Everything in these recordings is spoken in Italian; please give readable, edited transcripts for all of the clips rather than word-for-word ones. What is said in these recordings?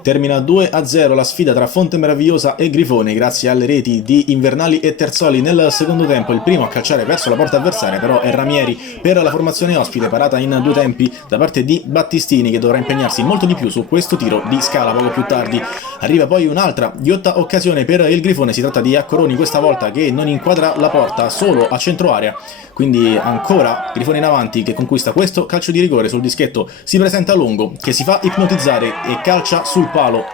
Termina 2-0 la sfida tra Fonte Meravigliosa e Grifone grazie alle reti di Invernali e Terzoli nel secondo tempo. Il primo a calciare verso la porta avversaria però è Ramieri per la formazione ospite, parata in due tempi da parte di Battistini, che dovrà impegnarsi molto di più su questo tiro di Scala poco più tardi. Arriva poi un'altra ghiotta occasione per il Grifone, si tratta di Accoroni questa volta che non inquadra la porta, solo a centro area. Quindi ancora Grifone in avanti che conquista questo calcio di rigore. Sul dischetto si presenta Longo che si fa ipnotizzare e calcia sul palo.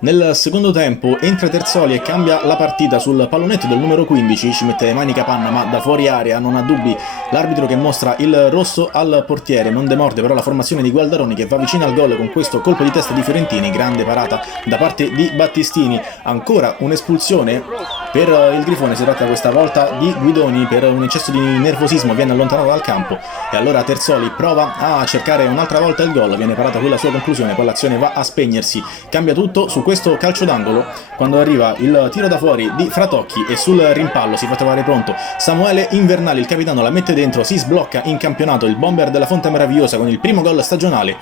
Nel secondo tempo entra Terzoli e cambia la partita sul pallonetto del numero 15, ci mette le mani Capanna ma da fuori area non ha dubbi l'arbitro, che mostra il rosso al portiere. Non demorde però la formazione di Gualdaroni, che va vicino al gol con questo colpo di testa di Fiorentini, grande parata da parte di Battistini. Ancora un'espulsione per il Grifone, si tratta questa volta di Guidoni, per un eccesso di nervosismo viene allontanato dal campo e allora Terzoli prova a cercare un'altra volta il gol, viene parata quella sua conclusione, poi l'azione va a spegnersi. Cambia tutto su questo calcio d'angolo quando arriva il tiro da fuori di Fratocchi e sul rimpallo si fa trovare pronto Samuele Invernali, il capitano la mette dentro, si sblocca in campionato il bomber della Fonte Meravigliosa con il primo gol stagionale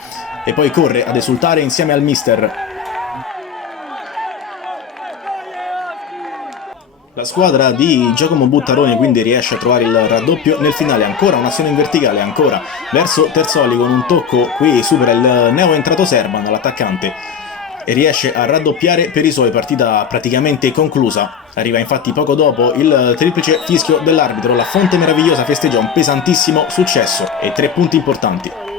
e poi corre ad esultare insieme al mister. La squadra di Giacomo Buttaroni quindi riesce a trovare il raddoppio nel finale. Ancora un'azione in verticale, ancora verso Terzoli con un tocco, qui supera il neo entrato Serban, l'attaccante, e riesce a raddoppiare per i suoi. Partita praticamente conclusa. Arriva infatti poco dopo il triplice fischio dell'arbitro. La Fonte Meravigliosa festeggia un pesantissimo successo e 3 punti importanti.